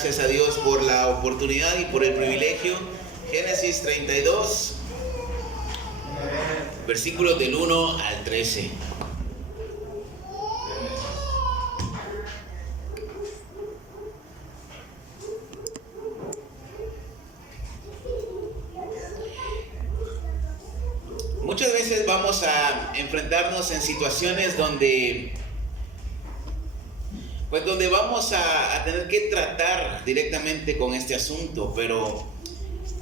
gracias a Dios por la oportunidad y por el privilegio. Génesis 32, versículos del 1 al 13. Muchas veces vamos a enfrentarnos en situaciones donde vamos a tener que tratar directamente con este asunto, pero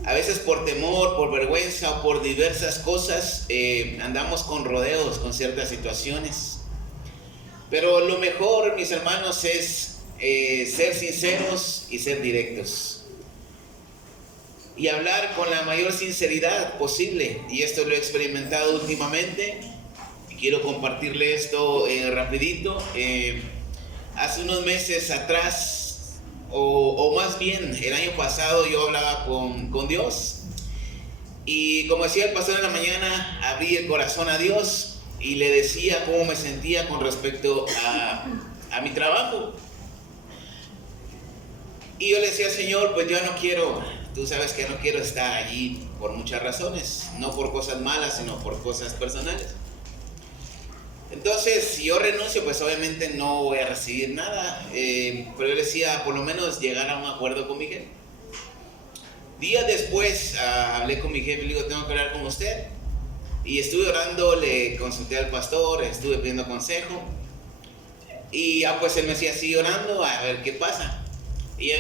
a veces por temor, por vergüenza o por diversas cosas andamos con rodeos con ciertas situaciones. Pero lo mejor, mis hermanos, es ser sinceros y ser directos. Y hablar con la mayor sinceridad posible. Y esto lo he experimentado últimamente. Y quiero compartirle esto rapidito. Hace unos meses atrás, o más bien el año pasado, yo hablaba con Dios. Y como decía el pastor en la mañana, abrí el corazón a Dios y le decía cómo me sentía con respecto a mi trabajo. Y yo le decía, Señor, pues yo no quiero... Tú sabes que no quiero estar allí por muchas razones, no por cosas malas, sino por cosas personales. Entonces, si yo renuncio, pues obviamente no voy a recibir nada. Pero yo decía, por lo menos llegar a un acuerdo con mi jefe. Días después hablé con mi jefe y le digo, tengo que hablar con usted. Y estuve orando, le consulté al pastor, estuve pidiendo consejo. Y pues él me decía, sigue orando, a ver qué pasa. Y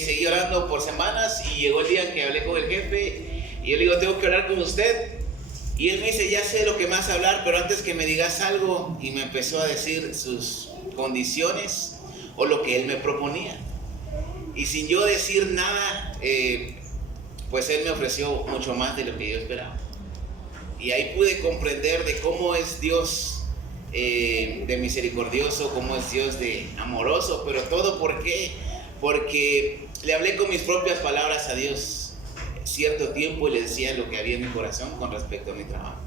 seguí orando por semanas y llegó el día en que hablé con el jefe y yo le digo, tengo que hablar con usted. Y él me dice, ya sé lo que me vas a hablar, pero antes que me digas algo. Y me empezó a decir sus condiciones o lo que él me proponía. Y sin yo decir nada, pues él me ofreció mucho más de lo que yo esperaba. Y ahí pude comprender de cómo es Dios de misericordioso, cómo es Dios de amoroso, pero todo ¿por qué? Porque le hablé con mis propias palabras a Dios cierto tiempo y le decía lo que había en mi corazón con respecto a mi trabajo.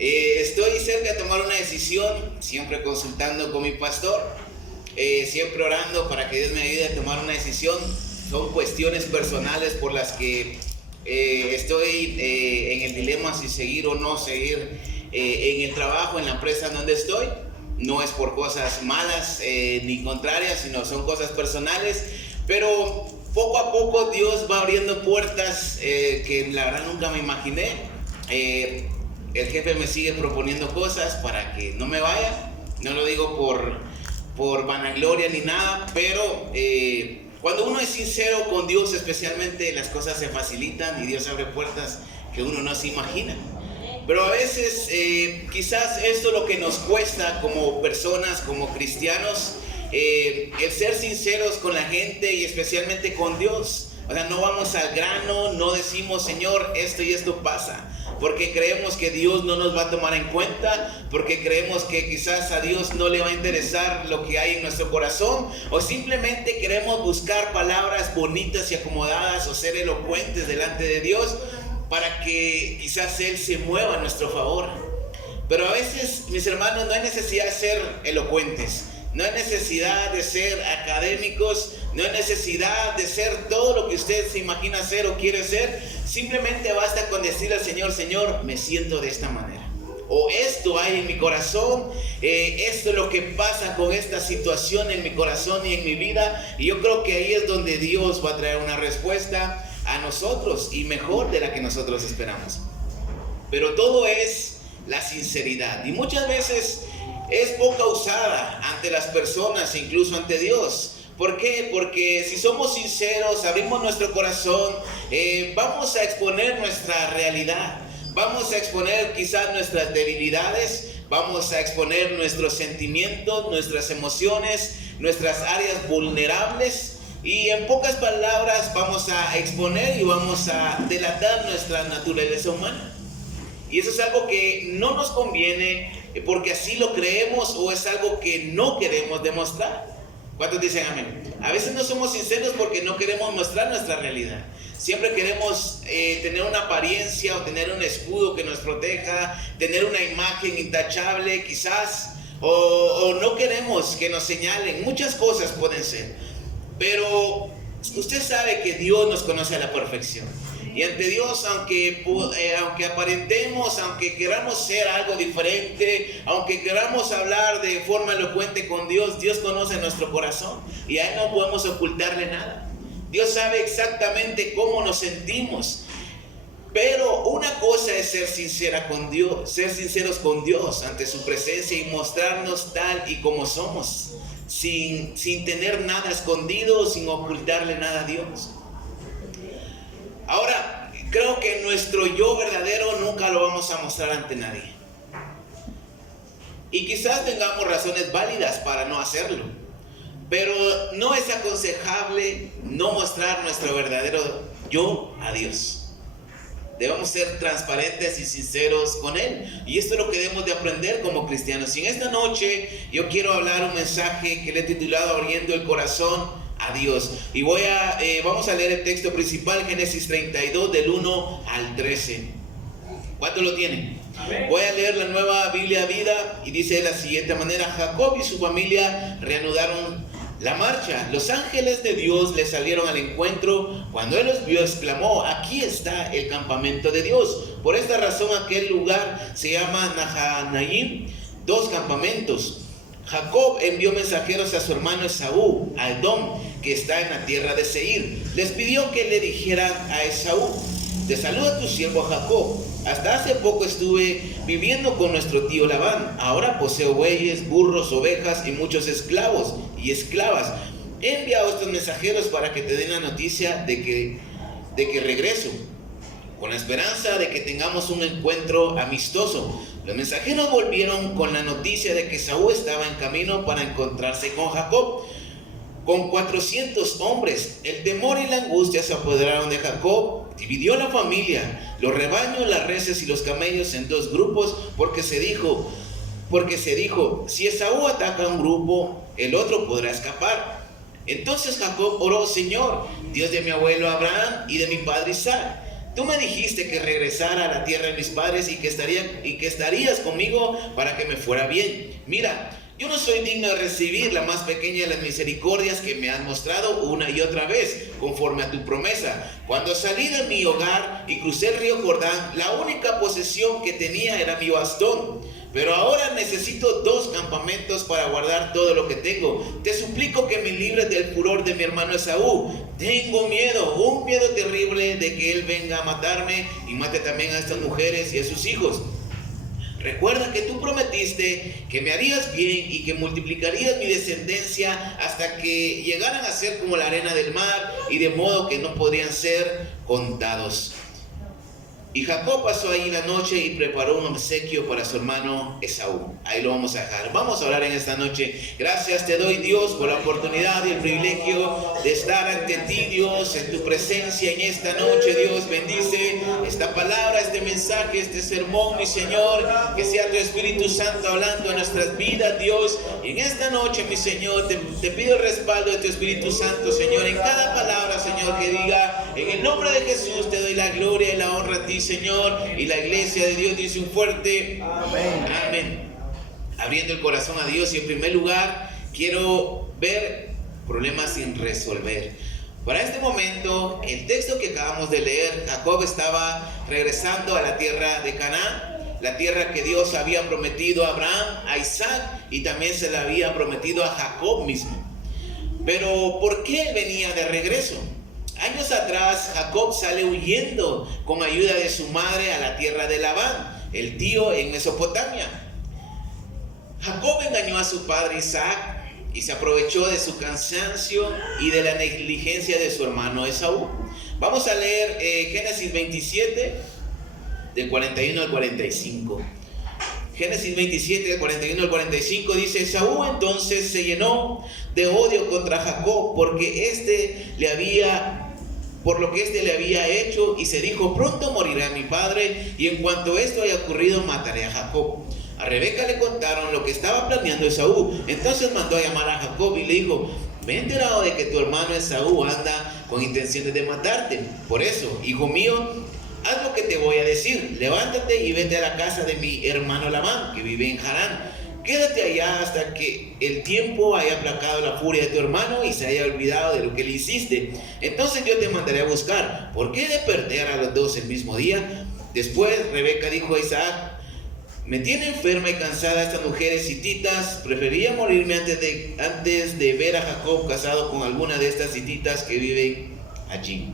Estoy cerca de tomar una decisión, siempre consultando con mi pastor, siempre orando para que Dios me ayude a tomar una decisión. Son cuestiones personales por las que estoy en el dilema si seguir o no seguir en el trabajo, en la empresa en donde estoy. No es por cosas malas ni contrarias, sino son cosas personales. Pero poco a poco Dios va abriendo puertas que la verdad nunca me imaginé. El jefe me sigue proponiendo cosas para que no me vaya. No lo digo por vanagloria ni nada, pero cuando uno es sincero con Dios especialmente, las cosas se facilitan y Dios abre puertas que uno no se imagina. Pero a veces quizás esto es lo que nos cuesta como personas, como cristianos, el ser sinceros con la gente y especialmente con Dios. O sea, no vamos al grano, no decimos, Señor, esto y esto pasa, porque creemos que Dios no nos va a tomar en cuenta, porque creemos que quizás a Dios no le va a interesar lo que hay en nuestro corazón, o simplemente queremos buscar palabras bonitas y acomodadas o ser elocuentes delante de Dios, para que quizás Él se mueva a nuestro favor. Pero a veces, mis hermanos, no hay necesidad de ser elocuentes, no hay necesidad de ser académicos, no hay necesidad de ser todo lo que usted se imagina ser o quiere ser. Simplemente basta con decirle al Señor, Señor, me siento de esta manera, o esto hay en mi corazón, esto es lo que pasa con esta situación en mi corazón y en mi vida. Y yo creo que ahí es donde Dios va a traer una respuesta a nosotros y mejor de la que nosotros esperamos. Pero todo es la sinceridad, y muchas veces es poca usada ante las personas, incluso ante Dios. ¿Por qué? Porque si somos sinceros, abrimos nuestro corazón, vamos a exponer nuestra realidad, vamos a exponer quizás nuestras debilidades, vamos a exponer nuestros sentimientos, nuestras emociones, nuestras áreas vulnerables. Y en pocas palabras vamos a exponer y vamos a delatar nuestra naturaleza humana. Y eso es algo que no nos conviene porque así lo creemos, o es algo que no queremos demostrar. ¿Cuántos dicen amén? A veces no somos sinceros porque no queremos mostrar nuestra realidad. Siempre queremos tener una apariencia o tener un escudo que nos proteja, tener una imagen intachable quizás, o no queremos que nos señalen. Muchas cosas pueden ser. Pero usted sabe que Dios nos conoce a la perfección. Y ante Dios, aunque aparentemos, aunque queramos ser algo diferente, aunque queramos hablar de forma elocuente con Dios, Dios conoce nuestro corazón y a Él no podemos ocultarle nada. Dios sabe exactamente cómo nos sentimos. Pero una cosa es ser sinceros con Dios ante su presencia y mostrarnos tal y como somos, sin tener nada escondido, sin ocultarle nada a Dios. Ahora, creo que nuestro yo verdadero nunca lo vamos a mostrar ante nadie. Y quizás tengamos razones válidas para no hacerlo, pero no es aconsejable no mostrar nuestro verdadero yo a Dios. Debemos ser transparentes y sinceros con Él. Y esto es lo que debemos de aprender como cristianos. Y en esta noche yo quiero hablar un mensaje que le he titulado Abriendo el corazón a Dios. Y vamos a leer el texto principal, Génesis 32, del 1 al 13. ¿Cuántos lo tienen? Amén. Voy a leer la Nueva Biblia Vida y dice de la siguiente manera: Jacob y su familia reanudaron la marcha. Los ángeles de Dios le salieron al encuentro. Cuando él los vio, exclamó: aquí está el campamento de Dios. Por esta razón aquel lugar se llama Nahanaim, 2 campamentos. Jacob envió mensajeros a su hermano Esaú, a Edom, que está en la tierra de Seir. Les pidió que le dijeran a Esaú: te saluda tu siervo Jacob. Hasta hace poco estuve viviendo con nuestro tío Labán. Ahora poseo bueyes, burros, ovejas y muchos esclavos y esclavas. He enviado estos mensajeros para que te den la noticia de que regreso, con la esperanza de que tengamos un encuentro amistoso. Los mensajeros volvieron con la noticia de que Esaú estaba en camino para encontrarse con Jacob, con 400 hombres. El temor y la angustia se apoderaron de Jacob. Dividió la familia, los rebaños, las reses y los camellos en 2 grupos, porque se dijo, si Esaú ataca a un grupo, el otro podrá escapar. Entonces Jacob oró: Señor, Dios de mi abuelo Abraham y de mi padre Isaac, tú me dijiste que regresara a la tierra de mis padres y que estarías conmigo para que me fuera bien. Mira, yo no soy digno de recibir la más pequeña de las misericordias que me has mostrado una y otra vez, conforme a tu promesa. Cuando salí de mi hogar y crucé el río Jordán, la única posesión que tenía era mi bastón. Pero ahora necesito 2 campamentos para guardar todo lo que tengo. Te suplico que me libres del furor de mi hermano Esaú. Tengo miedo, un miedo terrible de que él venga a matarme y mate también a estas mujeres y a sus hijos. Recuerda que tú prometiste que me harías bien y que multiplicarías mi descendencia hasta que llegaran a ser como la arena del mar, y de modo que no podrían ser contados. Y Jacob pasó ahí la noche y preparó un obsequio para su hermano Esaú. Ahí lo vamos a dejar. Vamos a orar en esta noche. Gracias te doy, Dios, por la oportunidad y el privilegio de estar ante ti, Dios, en tu presencia en esta noche. Dios, bendice esta palabra, este mensaje, este sermón, mi Señor. Que sea tu Espíritu Santo hablando en nuestras vidas, Dios. Y en esta noche, mi Señor, te pido el respaldo de tu Espíritu Santo, Señor, en cada palabra, Señor, que diga. En el nombre de Jesús te doy la gloria y la honra a ti, Señor, y la iglesia de Dios dice un fuerte amén. Amén. Abriendo el corazón a Dios. Y en primer lugar quiero ver problemas sin resolver. Para este momento, el texto que acabamos de leer, Jacob estaba regresando a la tierra de Canaán, la tierra que Dios había prometido a Abraham, a Isaac, y también se la había prometido a Jacob mismo. Pero ¿por qué él venía de regreso? Años atrás, Jacob sale huyendo con ayuda de su madre a la tierra de Labán, el tío en Mesopotamia. Jacob engañó a su padre Isaac y se aprovechó de su cansancio y de la negligencia de su hermano Esaú. Vamos a leer Génesis 27, del 41 al 45. Génesis 27, del 41 al 45 dice: Esaú entonces se llenó de odio contra Jacob por lo que éste le había hecho, y se dijo: pronto morirá mi padre, y en cuanto esto haya ocurrido mataré a Jacob. A Rebeca le contaron lo que estaba planeando Esaú. Entonces mandó a llamar a Jacob y le dijo: me he enterado de que tu hermano Esaú anda con intenciones de matarte. Por eso, hijo mío, haz lo que te voy a decir. Levántate y vete a la casa de mi hermano Labán, que vive en Harán. quédate allá hasta que el tiempo haya aplacado la furia de tu hermano y se haya olvidado de lo que le hiciste. Entonces yo te mandaré a buscar. ¿Por qué de perder a los dos el mismo día? Después Rebeca dijo a Isaac: me tiene enferma y cansada estas mujeres hititas. Preferiría morirme antes de ver a Jacob casado con alguna de estas hititas que viven allí.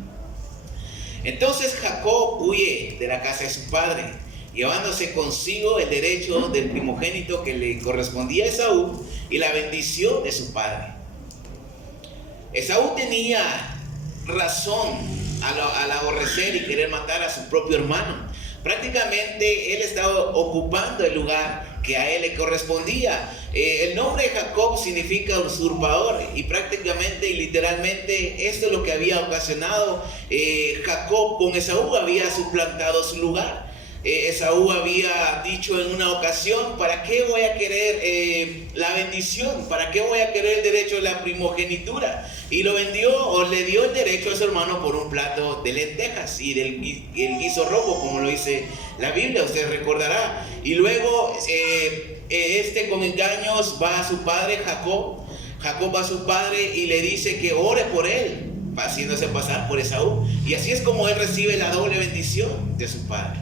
Entonces Jacob huye de la casa de su padre, llevándose consigo el derecho del primogénito que le correspondía a Esaú y la bendición de su padre. Esaú tenía razón al aborrecer y querer matar a su propio hermano. Prácticamente él estaba ocupando el lugar que a él le correspondía. El nombre de Jacob significa usurpador, y prácticamente y literalmente esto es lo que había ocasionado. Jacob con Esaú había suplantado su lugar. Esaú había dicho en una ocasión: ¿para qué voy a querer la bendición? ¿Para qué voy a querer el derecho de la primogenitura? Y lo vendió, o le dio el derecho a su hermano por un plato de lentejas y el guiso rojo, como lo dice la Biblia, usted recordará. Y luego con engaños va a su padre Jacob va a su padre y le dice que ore por él, haciéndose pasar por Esaú. Y así es como él recibe la doble bendición de su padre.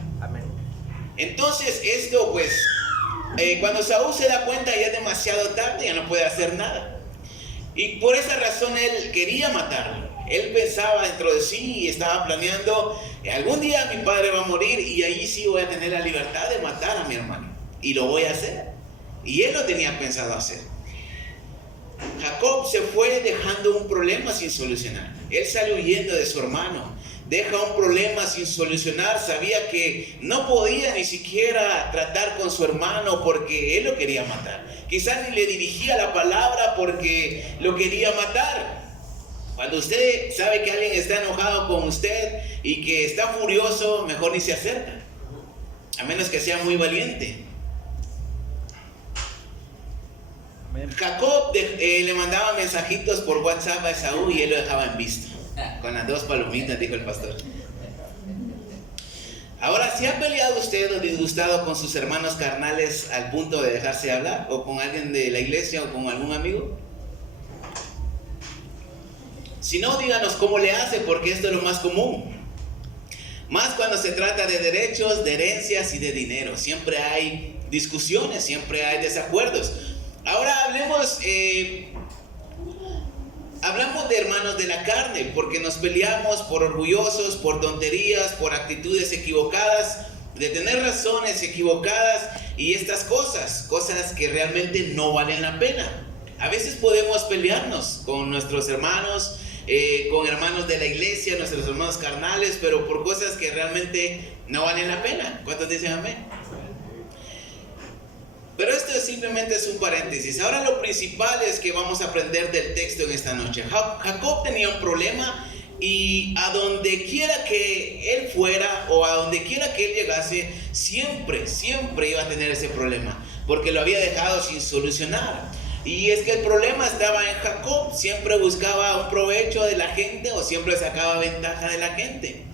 Entonces esto cuando Saúl se da cuenta ya es demasiado tarde, ya no puede hacer nada. Y por esa razón él quería matarlo. Él pensaba dentro de sí y estaba planeando: algún día mi padre va a morir y ahí sí voy a tener la libertad de matar a mi hermano. Y lo voy a hacer. Y él lo tenía pensado hacer. Jacob se fue dejando un problema sin solucionar. Él salió huyendo de su hermano. Deja un problema sin solucionar. Sabía que no podía ni siquiera tratar con su hermano porque él lo quería matar. Quizás ni le dirigía la palabra porque lo quería matar. Cuando usted sabe que alguien está enojado con usted y que está furioso, mejor ni se acerca, a menos que sea muy valiente. Jacob le mandaba mensajitos por WhatsApp a Esaú y él lo dejaba en visto, con las 2 palomitas, dijo el pastor. Ahora, ¿si ha peleado usted o disgustado con sus hermanos carnales al punto de dejarse hablar? ¿O con alguien de la iglesia o con algún amigo? Si no, díganos cómo le hace, porque esto es lo más común. Más cuando se trata de derechos, de herencias y de dinero. Siempre hay discusiones, siempre hay desacuerdos. Ahora hablamos de hermanos de la carne, porque nos peleamos por orgullosos, por tonterías, por actitudes equivocadas, de tener razones equivocadas y estas cosas que realmente no valen la pena. A veces podemos pelearnos con nuestros hermanos, con hermanos de la iglesia, nuestros hermanos carnales, pero por cosas que realmente no valen la pena. ¿Cuántos dicen amén? Pero esto simplemente es un paréntesis. Ahora lo principal es que vamos a aprender del texto en esta noche. Jacob tenía un problema, y a donde quiera que él fuera o a donde quiera que él llegase, siempre iba a tener ese problema, porque lo había dejado sin solucionar. Y es que el problema estaba en Jacob. Siempre buscaba un provecho de la gente, o siempre sacaba ventaja de la gente.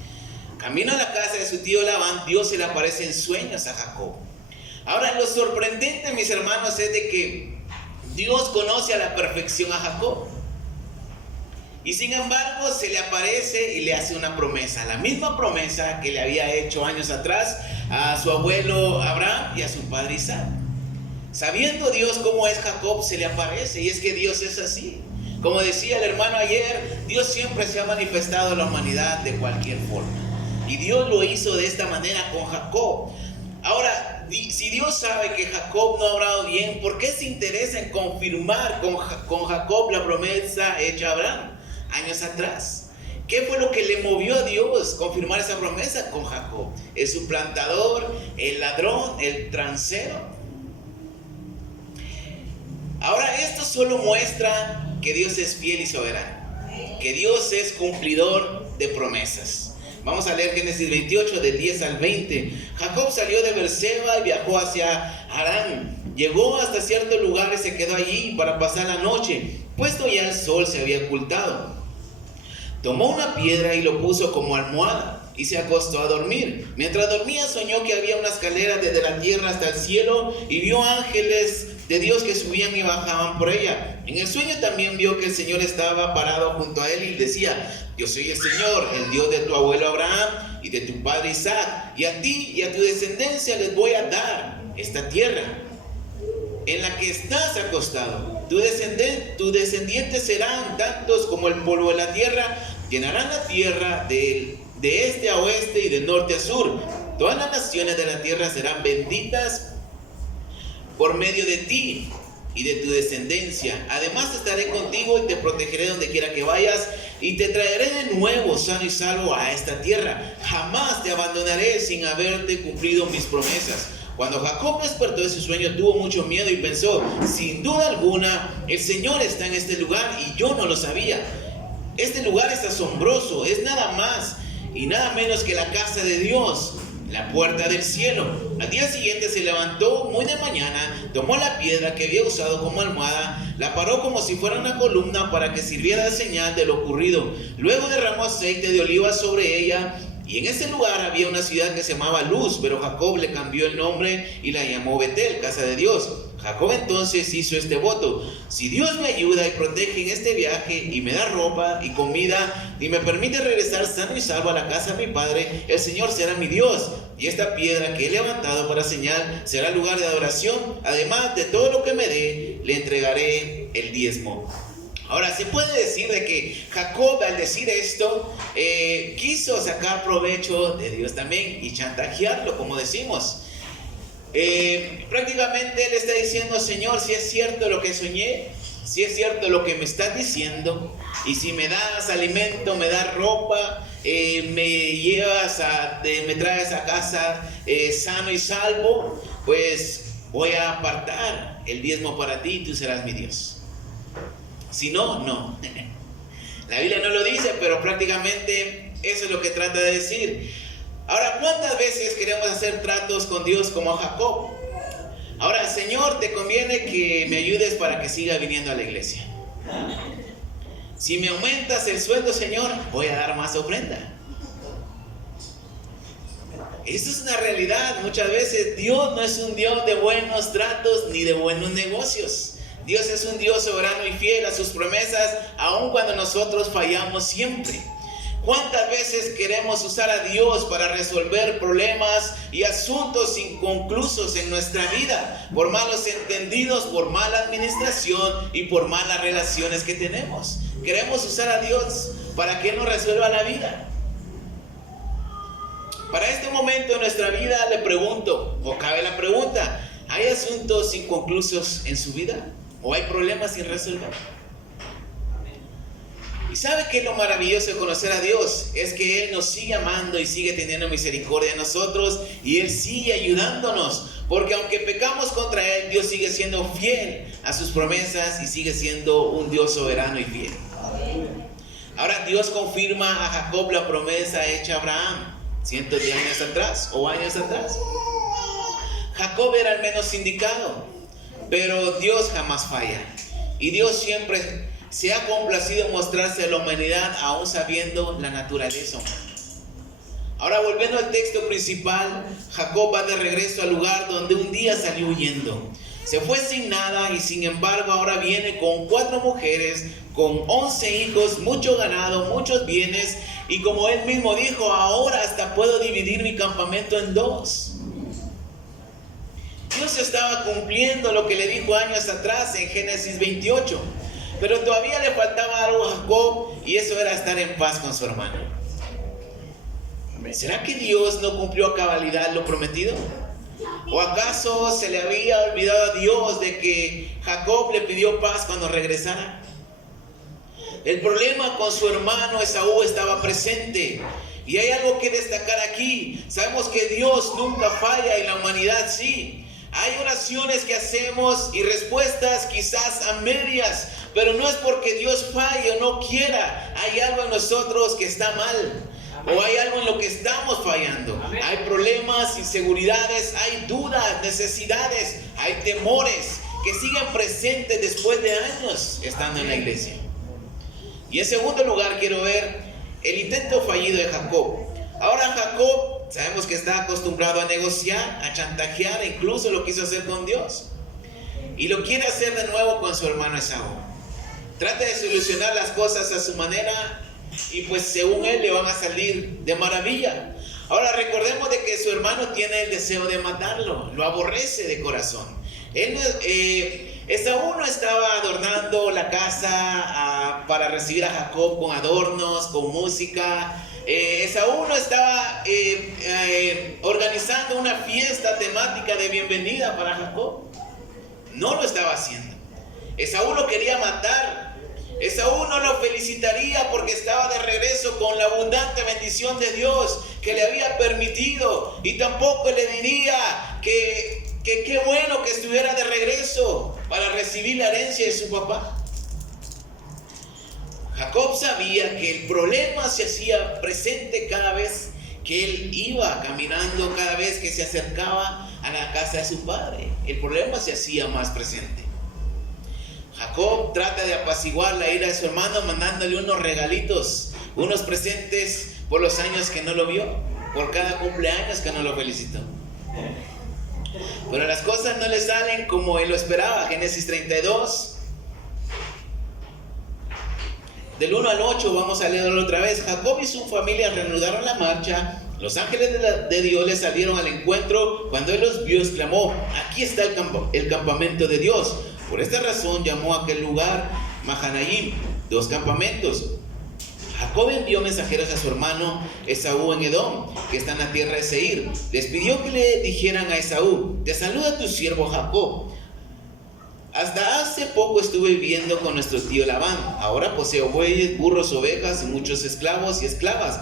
Camino a la casa de su tío Labán, Dios se le aparece en sueños a Jacob. Ahora, lo sorprendente, mis hermanos, es de que Dios conoce a la perfección a Jacob. Y sin embargo, se le aparece y le hace una promesa. La misma promesa que le había hecho años atrás a su abuelo Abraham y a su padre Isaac. Sabiendo Dios cómo es Jacob, se le aparece. Y es que Dios es así. Como decía el hermano ayer, Dios siempre se ha manifestado a la humanidad de cualquier forma. Y Dios lo hizo de esta manera con Jacob. Ahora, si Dios sabe que Jacob no ha obrado bien, ¿por qué se interesa en confirmar con Jacob la promesa hecha a Abraham años atrás? ¿Qué fue lo que le movió a Dios confirmar esa promesa con Jacob? ¿El suplantador, el ladrón, el transero? Ahora, esto solo muestra que Dios es fiel y soberano, que Dios es cumplidor de promesas. Vamos a leer Génesis 28, del 10 al 20. Jacob salió de Beerseba y viajó hacia Harán. Llegó hasta cierto lugar y se quedó allí para pasar la noche, puesto ya el sol se había ocultado. Tomó una piedra y lo puso como almohada y se acostó a dormir. Mientras dormía, soñó que había una escalera desde la tierra hasta el cielo y vio ángeles de Dios que subían y bajaban por ella. En el sueño también vio que el Señor estaba parado junto a él y decía: yo soy el Señor, el Dios de tu abuelo Abraham y de tu padre Isaac, y a ti y a tu descendencia les voy a dar esta tierra en la que estás acostado. Tus descendientes serán tantos como el polvo de la tierra, llenarán la tierra de este a oeste y de norte a sur. Todas las naciones de la tierra serán benditas por medio de ti y de tu descendencia. Además estaré contigo y te protegeré donde quiera que vayas, y te traeré de nuevo sano y salvo a esta tierra. Jamás te abandonaré sin haberte cumplido mis promesas. Cuando Jacob despertó de su sueño, tuvo mucho miedo y pensó: sin duda alguna, el Señor está en este lugar y yo no lo sabía. Este lugar es asombroso, es nada más y nada menos que la casa de Dios, la puerta del cielo. Al día siguiente se levantó muy de mañana, tomó la piedra que había usado como almohada, la paró como si fuera una columna para que sirviera de señal de lo ocurrido. Luego derramó aceite de oliva sobre ella, y en ese lugar había una ciudad que se llamaba Luz, pero Jacob le cambió el nombre y la llamó Betel, casa de Dios. Jacob entonces hizo este voto: si Dios me ayuda y protege en este viaje, y me da ropa y comida, y me permite regresar sano y salvo a la casa de mi padre, el Señor será mi Dios, y esta piedra que he levantado para señal será lugar de adoración. Además de todo lo que me dé, le entregaré el diezmo. Ahora, se puede decir de que Jacob, al decir esto, quiso sacar provecho de Dios también y chantajearlo, como decimos. Prácticamente él está diciendo: Señor, si es cierto lo que soñé, si es cierto lo que me estás diciendo, y si me das alimento, me das ropa, me traes a casa sano y salvo, pues voy a apartar el diezmo para ti y tú serás mi Dios. Si no, no. La Biblia no lo dice, pero prácticamente eso es lo que trata de decir. Ahora, ¿cuántas veces queremos hacer tratos con Dios como Jacob? Ahora: Señor, te conviene que me ayudes para que siga viniendo a la iglesia. Si me aumentas el sueldo, Señor, voy a dar más ofrenda. Esto es una realidad. Muchas veces Dios no es un Dios de buenos tratos ni de buenos negocios. Dios es un Dios soberano y fiel a sus promesas, aun cuando nosotros fallamos siempre. ¿Cuántas veces queremos usar a Dios para resolver problemas y asuntos inconclusos en nuestra vida? Por malos entendidos, por mala administración y por malas relaciones que tenemos. Queremos usar a Dios para que Él nos resuelva la vida. Para este momento de nuestra vida le pregunto, o cabe la pregunta: ¿hay asuntos inconclusos en su vida? ¿O hay problemas sin resolver? ¿Y sabe qué es lo maravilloso de conocer a Dios? Es que Él nos sigue amando y sigue teniendo misericordia de nosotros, y Él sigue ayudándonos, porque aunque pecamos contra Él, Dios sigue siendo fiel a sus promesas y sigue siendo un Dios soberano y fiel. Ahora Dios confirma a Jacob la promesa hecha a Abraham cientos de años atrás o años atrás. Jacob era el menos indicado, pero Dios jamás falla, y Dios siempre se ha complacido en mostrarse a la humanidad aún sabiendo la naturaleza humana. Ahora, volviendo al texto principal, Jacob va de regreso al lugar donde un día salió huyendo. Se fue sin nada, y sin embargo ahora viene con 4 mujeres, con 11 hijos, mucho ganado, muchos bienes, y como él mismo dijo: ahora hasta puedo dividir mi campamento en 2. Dios estaba cumpliendo lo que le dijo años atrás en Génesis 28, pero todavía le faltaba algo a Jacob, y eso era estar en paz con su hermano. ¿Será que Dios no cumplió a cabalidad lo prometido? ¿O acaso se le había olvidado a Dios de que Jacob le pidió paz cuando regresara? El problema con su hermano Esaú estaba presente, y hay algo que destacar aquí. Sabemos que Dios nunca falla y la humanidad sí. Hay oraciones que hacemos y respuestas quizás a medias, pero no es porque Dios falle o no quiera. Hay algo en nosotros que está mal, o hay algo en lo que estamos fallando. Hay problemas, inseguridades, hay dudas, necesidades, hay temores que siguen presentes después de años estando en la iglesia. Y en segundo lugar, quiero ver el intento fallido de Jacob. Ahora Jacob, sabemos que está acostumbrado a negociar, a chantajear, e incluso lo quiso hacer con Dios. y lo quiere hacer de nuevo con su hermano Esaú. Trata de solucionar las cosas a su manera y pues según él le van a salir de maravilla. Ahora recordemos de que su hermano tiene el deseo de matarlo, lo aborrece de corazón. Esaú no estaba adornando la casa para recibir a Jacob con adornos, con música. Esaú no estaba organizando una fiesta temática de bienvenida para Jacob. No lo estaba haciendo. Esaú lo quería matar. Esaú no lo felicitaría porque estaba de regreso con la abundante bendición de Dios que le había permitido, y tampoco le diría que qué bueno que estuviera de regreso para recibir la herencia de su papá. Jacob sabía que el problema se hacía presente cada vez que él iba caminando, cada vez que se acercaba a la casa de su padre. El problema se hacía más presente. Jacob trata de apaciguar la ira de su hermano mandándole unos regalitos, unos presentes por los años que no lo vio, por cada cumpleaños que no lo felicitó. Pero las cosas no le salen como él lo esperaba. Génesis 32, del 1 al 8, vamos a leerlo otra vez. Jacob y su familia reanudaron la marcha. Los ángeles de Dios les salieron al encuentro. Cuando él los vio, exclamó: aquí está el campamento de Dios. Por esta razón llamó a aquel lugar Mahanaim, 2 campamentos. Jacob envió mensajeros a su hermano Esaú en Edom, que está en la tierra de Seir. Les pidió que le dijeran a Esaú: te saluda tu siervo Jacob. Hasta hace poco estuve viviendo con nuestro tío Labán. Ahora poseo bueyes, burros, ovejas y muchos esclavos y esclavas.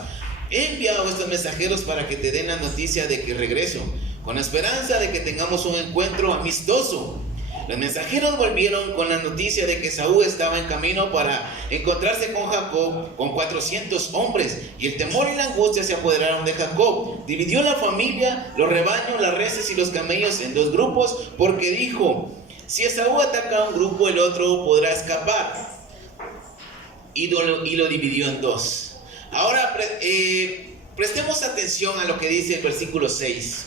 He enviado a estos mensajeros para que te den la noticia de que regreso, con la esperanza de que tengamos un encuentro amistoso. Los mensajeros volvieron con la noticia de que Esaú estaba en camino para encontrarse con Jacob con 400 hombres, y el temor y la angustia se apoderaron de Jacob. Dividió la familia, los rebaños, las reses y los camellos en 2 grupos, porque dijo: si Esaú ataca a un grupo, el otro podrá escapar. Y lo dividió en 2. Ahora prestemos atención a lo que dice el versículo 6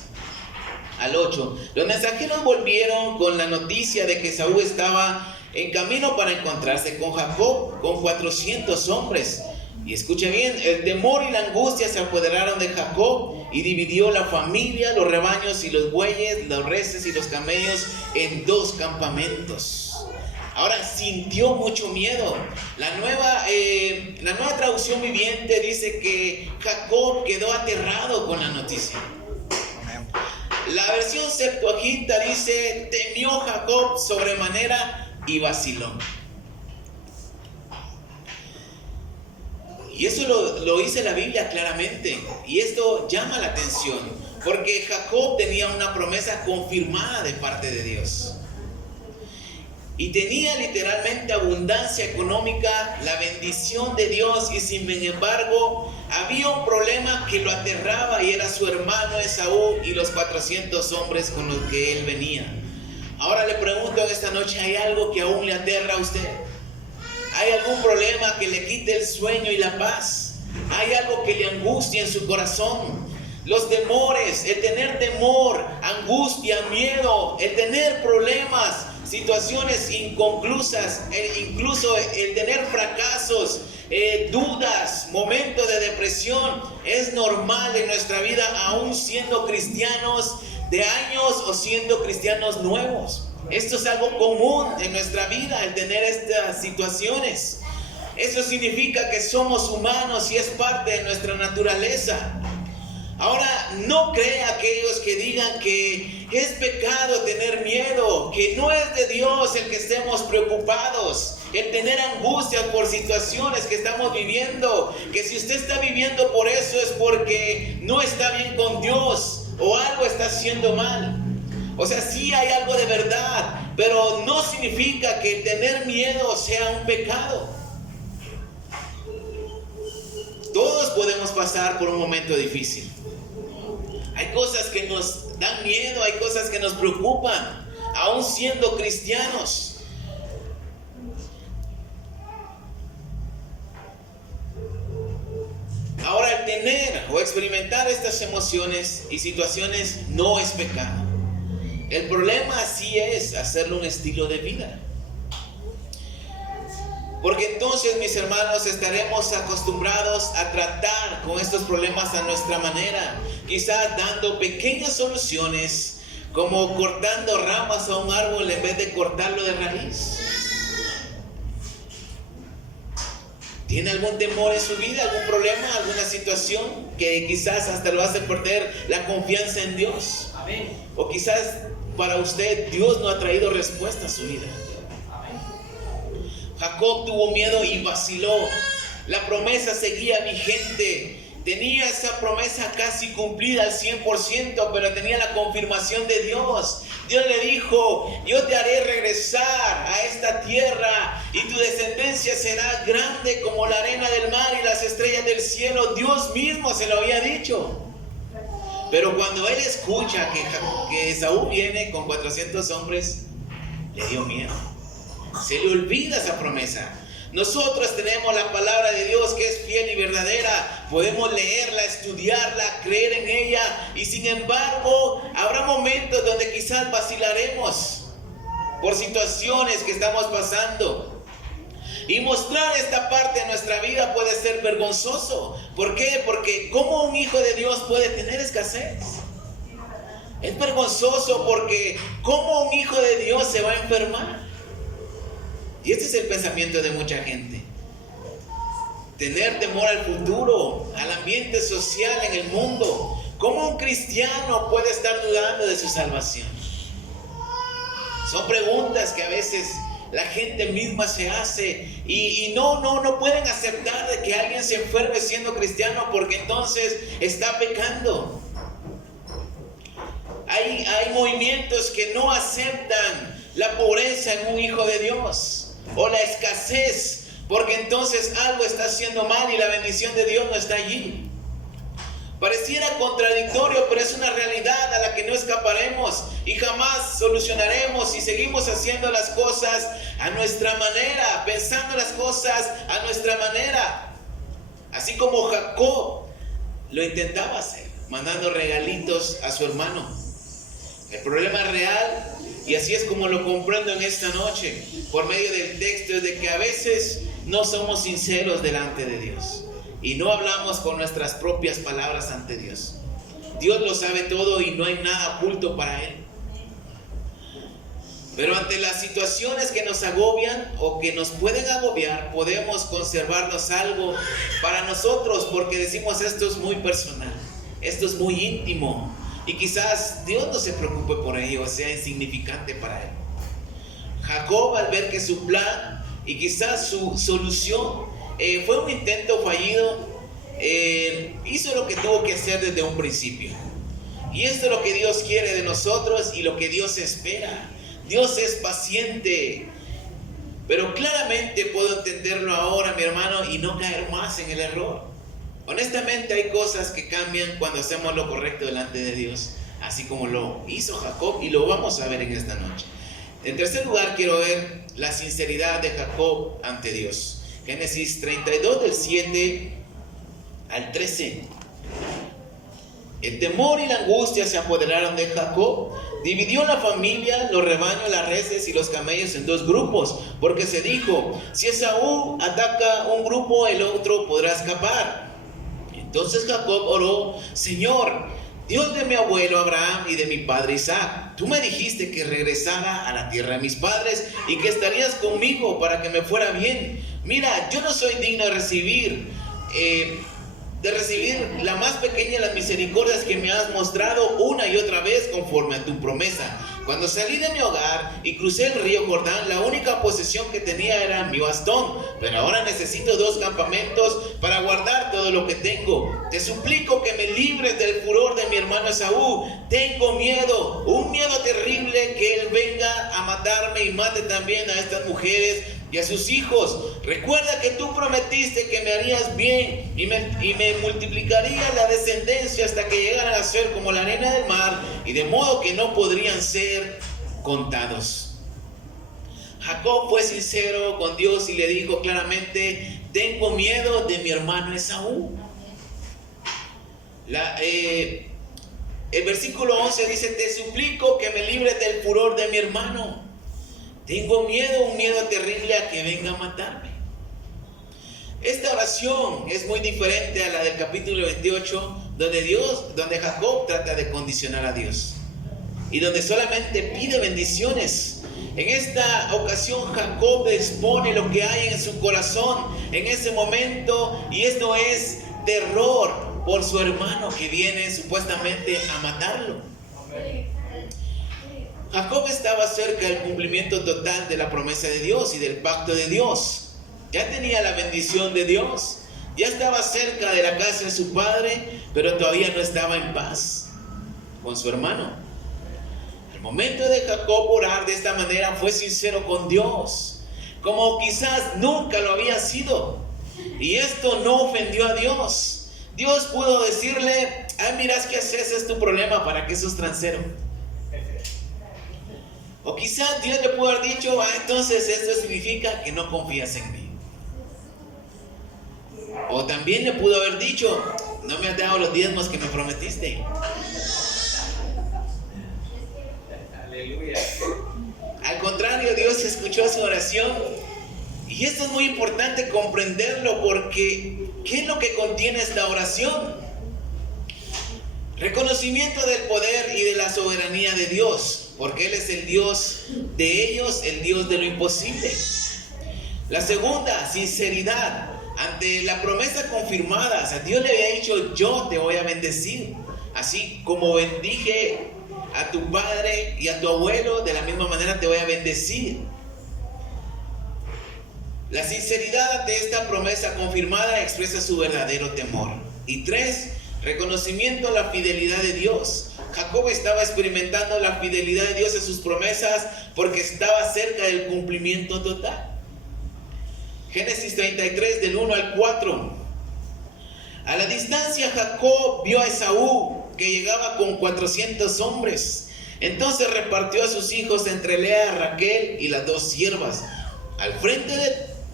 al 8. Los mensajeros volvieron con la noticia de que Esaú estaba en camino para encontrarse con Jacob con 400 hombres. Y escuche bien, el temor y la angustia se apoderaron de Jacob y dividió la familia, los rebaños y los bueyes, los reses y los camellos en 2 campamentos. Ahora sintió mucho miedo. La nueva traducción viviente dice que Jacob quedó aterrado con la noticia. La versión Septuaginta dice: temió Jacob sobremanera y vaciló. Y eso lo dice la Biblia claramente. Y esto llama la atención, porque Jacob tenía una promesa confirmada de parte de Dios. Y tenía literalmente abundancia económica, la bendición de Dios, y sin embargo había un problema que lo aterraba, y era su hermano Esaú y los 400 hombres con los que él venía. Ahora le pregunto en esta noche: ¿hay algo que aún le aterra a usted? ¿Hay algún problema que le quite el sueño y la paz? ¿Hay algo que le angustia en su corazón? Los temores, el tener temor, angustia, miedo, el tener problemas, situaciones inconclusas, incluso el tener fracasos, dudas, momentos de depresión, es normal en nuestra vida, aún siendo cristianos de años o siendo cristianos nuevos. Esto es algo común en nuestra vida, el tener estas situaciones. Eso significa que somos humanos y es parte de nuestra naturaleza. Ahora, no crea aquellos que digan que es pecado tener miedo, que no es de Dios el que estemos preocupados, el tener angustia por situaciones que estamos viviendo, que si usted está viviendo por eso es porque no está bien con Dios o algo está haciendo mal. O sea, sí hay algo de verdad, pero no significa que tener miedo sea un pecado. Todos podemos pasar por un momento difícil. Hay cosas que nos dan miedo, hay cosas que nos preocupan, aún siendo cristianos. Ahora, el tener o experimentar estas emociones y situaciones no es pecado. El problema sí es hacerlo un estilo de vida. Porque entonces, mis hermanos, estaremos acostumbrados a tratar con estos problemas a nuestra manera, quizás dando pequeñas soluciones, como cortando ramas a un árbol en vez de cortarlo de raíz. ¿Tiene algún temor en su vida, algún problema, alguna situación que quizás hasta lo hace perder la confianza en Dios? Amén. O quizás para usted Dios no ha traído respuesta a su vida. Jacob tuvo miedo y vaciló. La promesa seguía vigente. Tenía esa promesa casi cumplida al 100%, pero tenía la confirmación de Dios. Dios le dijo: yo te haré regresar a esta tierra y tu descendencia será grande como la arena del mar y las estrellas del cielo. Dios mismo se lo había dicho. Pero cuando él escucha que Esaú viene con 400 hombres, le dio miedo. Se le olvida esa promesa. Nosotros tenemos la palabra de Dios que es fiel y verdadera. Podemos leerla, estudiarla, creer en ella. Y sin embargo, habrá momentos donde quizás vacilaremos por situaciones que estamos pasando. Y mostrar esta parte de nuestra vida puede ser vergonzoso. ¿Por qué? Porque ¿cómo un hijo de Dios puede tener escasez? Es vergonzoso porque ¿cómo un hijo de Dios se va a enfermar? Y este es el pensamiento de mucha gente. Tener temor al futuro, al ambiente social en el mundo. ¿Cómo un cristiano puede estar dudando de su salvación? Son preguntas que a veces la gente misma se hace y no pueden aceptar de que alguien se enferme siendo cristiano, porque entonces está pecando. Hay movimientos que no aceptan la pobreza en un hijo de Dios o la escasez, porque entonces algo está haciendo mal y la bendición de Dios no está allí. Pareciera contradictorio, pero es una realidad a la que no escaparemos y jamás solucionaremos si seguimos haciendo las cosas a nuestra manera, pensando las cosas a nuestra manera. Así como Jacob lo intentaba hacer, mandando regalitos a su hermano. El problema real, y así es como lo comprendo en esta noche, por medio del texto, es de que a veces no somos sinceros delante de Dios. Y no hablamos con nuestras propias palabras ante Dios. Dios lo sabe todo y no hay nada oculto para Él. Pero ante las situaciones que nos agobian o que nos pueden agobiar, podemos conservarnos algo para nosotros, porque decimos: esto es muy personal, esto es muy íntimo. Y quizás Dios no se preocupe por ello, o sea insignificante para Él. Jacob, al ver que su plan y quizás su solución fue un intento fallido, hizo lo que tuvo que hacer desde un principio. Y esto es lo que Dios quiere de nosotros y lo que Dios espera. Dios es paciente, pero claramente puedo entenderlo ahora, mi hermano, y no caer más en el error. Honestamente, hay cosas que cambian cuando hacemos lo correcto delante de Dios, así como lo hizo Jacob, y lo vamos a ver en esta noche. En tercer lugar, quiero ver la sinceridad de Jacob ante Dios. Génesis 32, del 7 al 13. El temor y la angustia se apoderaron de Jacob. Dividió la familia, los rebaños, las reses y los camellos en dos grupos, porque se dijo: si Esaú ataca un grupo, el otro podrá escapar. Entonces Jacob oró: Señor, Dios de mi abuelo Abraham y de mi padre Isaac, tú me dijiste que regresara a la tierra de mis padres y que estarías conmigo para que me fuera bien. Mira, yo no soy digno de recibir la más pequeña de las misericordias que me has mostrado una y otra vez conforme a tu promesa. Cuando salí de mi hogar y crucé el río Jordán, la única posesión que tenía era mi bastón, pero ahora necesito 2 campamentos para guardar todo lo que tengo. Te suplico que me libres del furor de mi hermano Esaú. Tengo miedo, un miedo terrible, que él venga a matarme y mate también a estas mujeres y a sus hijos. Recuerda que tú prometiste que me harías bien y me multiplicaría la descendencia hasta que llegaran a ser como la arena del mar, y de modo que no podrían ser contados. Jacob fue sincero con Dios y le dijo claramente: tengo miedo de mi hermano Esaú. El versículo 11 dice: te suplico que me libres del furor de mi hermano. Tengo miedo, un miedo terrible a que venga a matarme. Esta oración es muy diferente a la del capítulo 28, donde Jacob trata de condicionar a Dios y donde solamente pide bendiciones. En esta ocasión Jacob expone lo que hay en su corazón en ese momento, y esto es terror por su hermano que viene supuestamente a matarlo. Jacob estaba cerca del cumplimiento total de la promesa de Dios y del pacto de Dios. Ya tenía la bendición de Dios, ya estaba cerca de la casa de su padre, pero todavía no estaba en paz con su hermano. El momento de Jacob orar de esta manera fue sincero con Dios, como quizás nunca lo había sido, y esto no ofendió a Dios. Dios pudo decirle: miras que haces, es tu problema, ¿para qué sos transero? O quizás Dios le pudo haber dicho: entonces esto significa que no confías en mí. O también le pudo haber dicho: no me has dado los diezmos que me prometiste. Aleluya. Al contrario, Dios escuchó su oración. Y esto es muy importante comprenderlo, porque ¿qué es lo que contiene esta oración? Reconocimiento del poder y de la soberanía de Dios, porque Él es el Dios de ellos, el Dios de lo imposible. La segunda, sinceridad ante la promesa confirmada. O sea, Dios le había dicho: yo te voy a bendecir, así como bendije a tu padre y a tu abuelo, de la misma manera te voy a bendecir. La sinceridad ante esta promesa confirmada expresa su verdadero temor. Y 3, reconocimiento a la fidelidad de Dios. Jacob estaba experimentando la fidelidad de Dios en sus promesas porque estaba cerca del cumplimiento total. Génesis 33, del 1 al 4. A la distancia Jacob vio a Esaú, que llegaba con 400 hombres. Entonces repartió a sus hijos entre Lea, Raquel y las 2 siervas. Al frente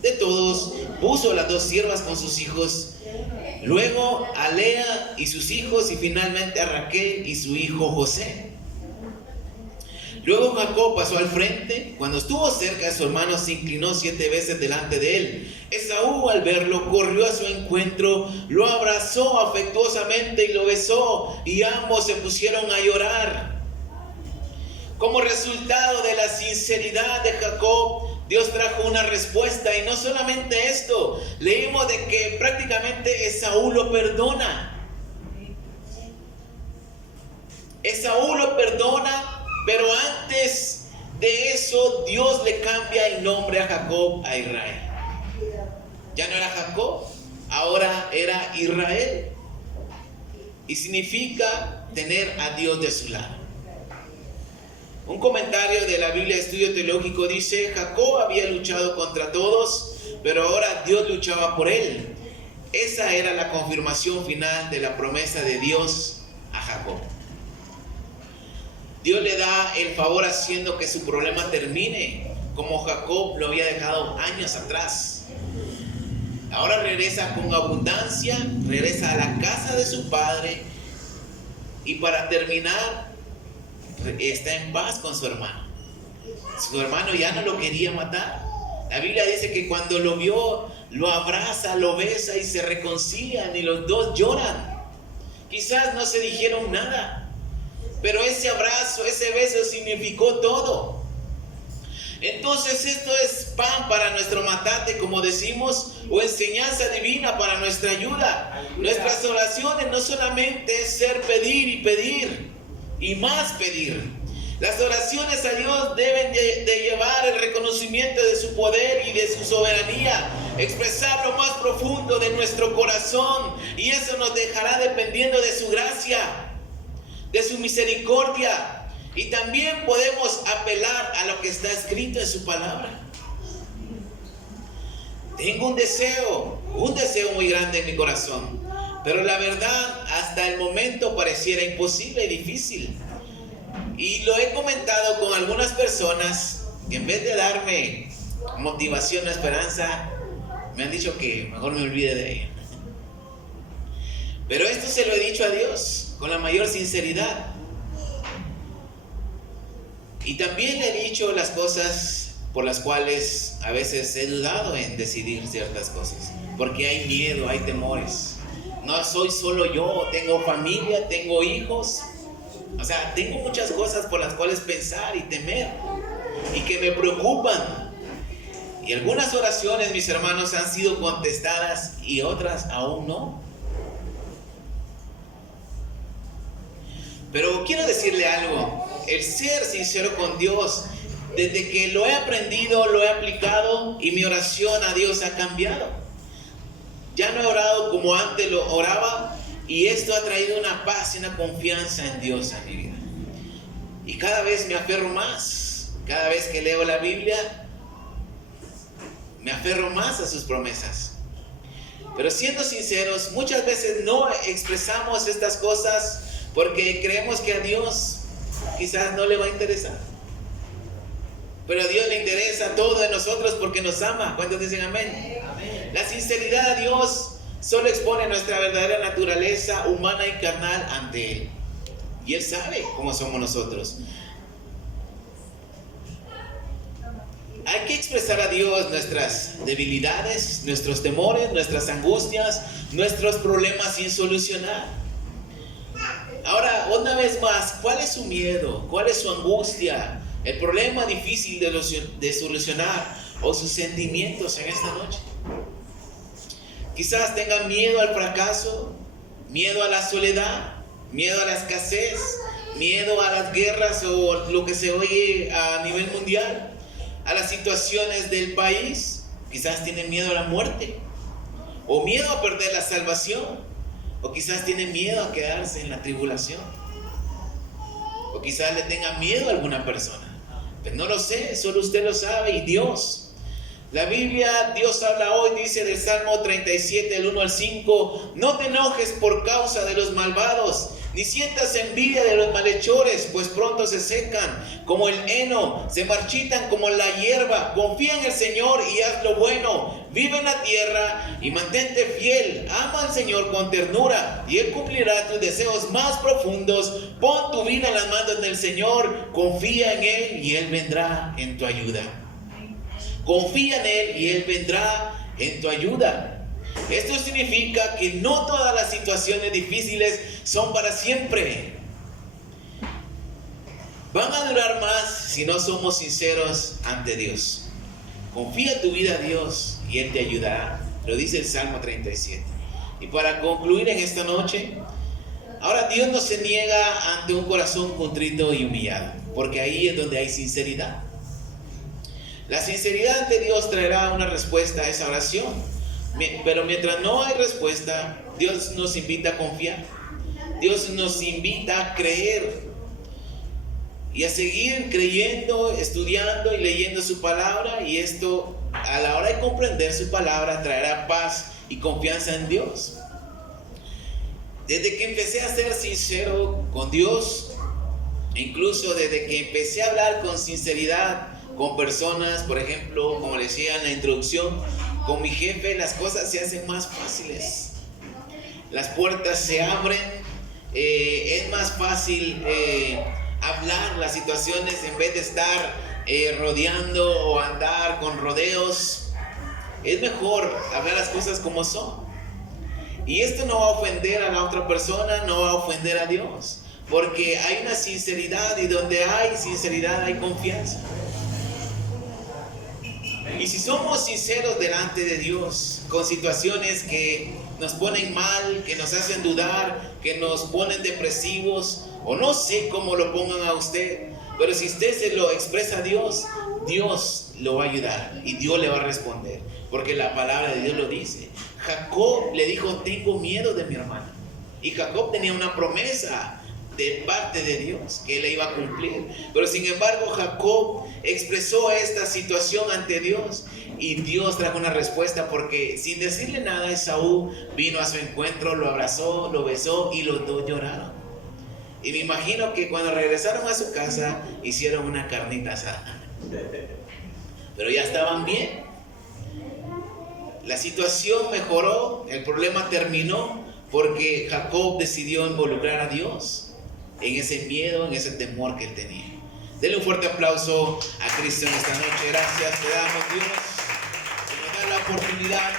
de todos puso a las 2 siervas con sus hijos, luego a Lea y sus hijos, y finalmente a Raquel y su hijo José. Luego Jacob pasó al frente. Cuando estuvo cerca de su hermano, se inclinó 7 veces delante de él. Esaú, al verlo, corrió a su encuentro, lo abrazó afectuosamente y lo besó, y ambos se pusieron a llorar. Como resultado de la sinceridad de Jacob, Dios trajo una respuesta. Y no solamente esto, leímos de que prácticamente Esaú lo perdona. Esaú lo perdona. Pero antes de eso, Dios le cambia el nombre a Jacob a Israel. Ya no era Jacob, ahora era Israel. Y significa tener a Dios de su lado. Un comentario de la Biblia de Estudio Teológico dice: Jacob había luchado contra todos, pero ahora Dios luchaba por él. Esa era la confirmación final de la promesa de Dios a Jacob. Dios le da el favor haciendo que su problema termine, como Jacob lo había dejado años atrás. Ahora regresa con abundancia, regresa a la casa de su padre, y para terminar, está en paz con su hermano. Su hermano ya no lo quería matar. La Biblia dice que cuando lo vio, lo abraza, lo besa y se reconcilian, y los dos lloran. Quizás no se dijeron nada, pero ese abrazo, ese beso significó todo. Entonces esto es pan para nuestro matate, como decimos, o enseñanza divina para nuestra ayuda. Aleluya. Nuestras oraciones no solamente es ser pedir y pedir y más pedir. Las oraciones a Dios deben de llevar el reconocimiento de su poder y de su soberanía, expresar lo más profundo de nuestro corazón, y eso nos dejará dependiendo de su gracia, de su misericordia. Y también podemos apelar a lo que está escrito en su palabra. Tengo un deseo muy grande en mi corazón, pero la verdad hasta el momento pareciera imposible y difícil. Y lo he comentado con algunas personas que en vez de darme motivación o esperanza, me han dicho que mejor me olvide de ella. Pero esto se lo he dicho a Dios con la mayor sinceridad. Y también le he dicho las cosas por las cuales a veces he dudado en decidir ciertas cosas. Porque hay miedo, hay temores. No soy solo yo, tengo familia, tengo hijos. O sea, tengo muchas cosas por las cuales pensar y temer. Y que me preocupan. Y algunas oraciones, mis hermanos, han sido contestadas y otras aún no. Pero quiero decirle algo. El ser sincero con Dios, desde que lo he aprendido, lo he aplicado y mi oración a Dios ha cambiado. Ya no he orado como antes lo oraba y esto ha traído una paz y una confianza en Dios a mi vida. Y cada vez me aferro más. Cada vez que leo la Biblia, me aferro más a sus promesas. Pero siendo sinceros, muchas veces no expresamos estas cosas porque creemos que a Dios quizás no le va a interesar. Pero a Dios le interesa todo de nosotros porque nos ama. ¿Cuántos dicen amén? Amén. La sinceridad a Dios solo expone nuestra verdadera naturaleza humana y carnal ante Él. Y Él sabe cómo somos nosotros. Hay que expresar a Dios nuestras debilidades, nuestros temores, nuestras angustias, nuestros problemas sin solucionar. Ahora, una vez más, ¿cuál es su miedo? ¿Cuál es su angustia? El problema difícil de solucionar o sus sentimientos en esta noche. Quizás tengan miedo al fracaso, miedo a la soledad, miedo a la escasez, miedo a las guerras o lo que se oye a nivel mundial, a las situaciones del país. Quizás tienen miedo a la muerte o miedo a perder la salvación. O quizás tienen miedo a quedarse en la tribulación. O quizás le tengan miedo a alguna persona. Pues no lo sé, solo usted lo sabe y Dios. La Biblia, Dios habla hoy, dice del Salmo 37, del 1 al 5. No te enojes por causa de los malvados, ni sientas envidia de los malhechores, pues pronto se secan como el heno, se marchitan como la hierba. Confía en el Señor y haz lo bueno. Vive en la tierra y mantente fiel. Ama al Señor con ternura y Él cumplirá tus deseos más profundos. Pon tu vida en las manos del Señor. Confía en Él y Él vendrá en tu ayuda. Confía en Él y Él vendrá en tu ayuda. Esto significa que no todas las situaciones difíciles son para siempre. Van a durar más si no somos sinceros ante Dios. Confía tu vida a Dios y Él te ayudará. Lo dice el Salmo 37. Y para concluir en esta noche, ahora Dios no se niega ante un corazón contrito y humillado, porque ahí es donde hay sinceridad. La sinceridad ante Dios traerá una respuesta a esa oración. Pero mientras no hay respuesta, Dios nos invita a confiar. Dios nos invita a creer y a seguir creyendo, estudiando y leyendo su palabra. Y esto, a la hora de comprender su palabra, traerá paz y confianza en Dios. Desde que empecé a ser sincero con Dios, incluso desde que empecé a hablar con sinceridad con personas, por ejemplo, como les decía en la introducción, con mi jefe, las cosas se hacen más fáciles. Las puertas se abren, es más fácil hablar las situaciones en vez de estar rodeando o andar con rodeos. Es mejor hablar las cosas como son. Y esto no va a ofender a la otra persona, no va a ofender a Dios, porque hay una sinceridad y donde hay sinceridad hay confianza. Y si somos sinceros delante de Dios con situaciones que nos ponen mal, que nos hacen dudar, que nos ponen depresivos, o no sé cómo lo pongan a usted, pero si usted se lo expresa a Dios, Dios lo va a ayudar y Dios le va a responder, porque la palabra de Dios lo dice. Jacob le dijo: tengo miedo de mi hermano. Y Jacob tenía una promesa de parte de Dios que él iba a cumplir, pero sin embargo Jacob expresó esta situación ante Dios y Dios trajo una respuesta, porque sin decirle nada Esaú vino a su encuentro, lo abrazó, lo besó y los dos lloraron. Y me imagino que cuando regresaron a su casa hicieron una carnita asada, pero ya estaban bien. La situación mejoró, el problema terminó, porque Jacob decidió involucrar a Dios en ese miedo, en ese temor que él tenía. Denle un fuerte aplauso a Cristo en esta noche. Gracias te damos, Dios, por nos da la oportunidad.